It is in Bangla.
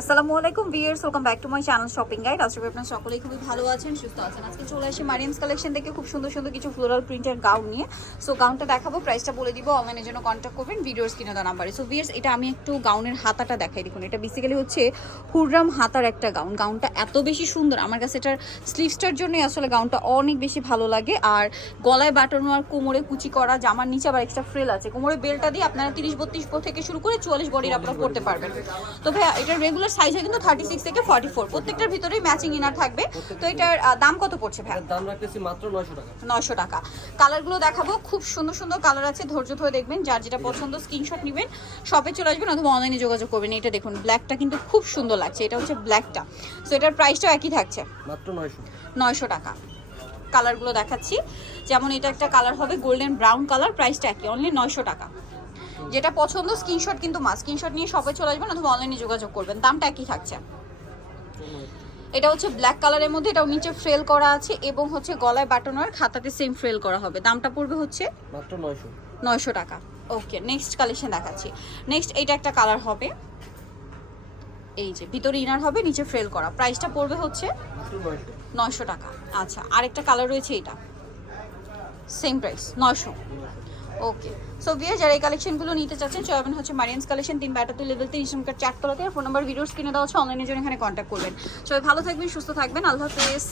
আসসালামু আলাইকুম viewers welcome back to my channel shopping guide. আশা করি আপনারা সকলেই খুবই ভালো আছেন সুস্থ আছেন। আজকে চলে আসি মারিয়ামস কালেকশন থেকে খুব সুন্দর সুন্দর কিছু ফ্লোরাল প্রিন্টের গাউন নিয়ে। সো গাউনটা দেখাবো প্রাইসটা বলে দিব অনলাইনের জন্য কন্ট্যাক্ট করবেন ভিডিওর স্ক্রিনে দেওয়া নাম্বারে সো ভিয়ার্স এটা আমি একটু গাউনের হাতাটা দেখাই দেখুন। এটা বেসিক্যালি হচ্ছে হুররাম হাতার একটা গাউন গাউনটা এত বেশি সুন্দর আমার কাছে এটার স্লিভসটার জন্যই আসলে গাউনটা অনেক বেশি ভালো লাগে। আর গলায় বাটানো আর কোমরে কুচি করা জামার নিচে আবার এক্সট্রা ফ্রেল আছে। কোমরে বেলটা দিয়ে আপনারা তিরিশ বত্রিশ থেকে শুরু করে চুয়াল্লিশ বডির আপনারা করতে পারবেন। তো ভাইয়া এটা রেগুলার সাইজ হয় কিন্তু থার্টি সিক্স থেকে ফর্টি ফোর প্রত্যেকটার ভিতরেই ম্যাচিং ইনার থাকবে। তো এটার দাম কত পড়ছে এটার দাম রাখতেছি মাত্র নয়শো টাকা। নশো টাকা। কালারগুলো দেখাবো। খুব সুন্দর সুন্দর কালার আছে ধৈর্য ধরে দেখবেন। যার যেটা পছন্দ স্ক্রিনশট নেবেন। শপে চলে আসবেন অথবা অনলাইনে যোগাযোগ করবেন। এটা দেখুন ব্ল্যাকটা কিন্তু খুব সুন্দর লাগছে। এটা হচ্ছে ব্ল্যাকটা সো এটার প্রাইসটাও একই থাকছে। মাত্র নয়শো। নয়শো টাকা। কালারগুলো দেখাচ্ছি। যেমন এটা একটা কালার হবে গোল্ডেন ব্রাউন কালার প্রাইসটা একই। অনলি নয়শো টাকা। যেটা পছন্দ স্ক্রিনশট কিন্তু মা স্ক্রিনশট নিয়ে শপে চলে আসবেন অথবা অনলাইনে যোগাযোগ করবেন। দামটা একই থাকছে। এটা হচ্ছে ব্ল্যাক কালারের মধ্যে এটাও নিচে ফ্রেল করা আছে এবং হচ্ছে গলায় বাটন আর খাতাতে সেম ফ্রেল করা হবে। দামটা পড়বে হচ্ছে মাত্র নয়শো। নয়শো টাকা। ওকে নেক্সট কালেকশন দেখাচ্ছি। নেক্সট এইটা একটা কালার হবে। এই যে ভিতরে ইনার হবে নিচে ফ্রেল করা। প্রাইসটা পড়বে হচ্ছে মাত্র নয়শো। নয়শো টাকা। আচ্ছা আরেকটা কালার রয়েছে এটা। সেম প্রাইস নয়শো। ওকে সো বিয়ে যারা এই কালেকশনগুলো নিতে চাচ্ছেন চয়াবেন হচ্ছে মারিয়ান্স কালেকশন তিন ব্যাটাতে লেভেল তিন ইসলামকার চারতলাতে ফোন নাম্বার ভিডিওস কিনে দেওয়া হচ্ছে অনলাইনের জন্য এখানে কন্ট্যাক্ট করবেন। সবাই ভালো থাকবেন, সুস্থ থাকবেন। আল্লাহ হাফেজ।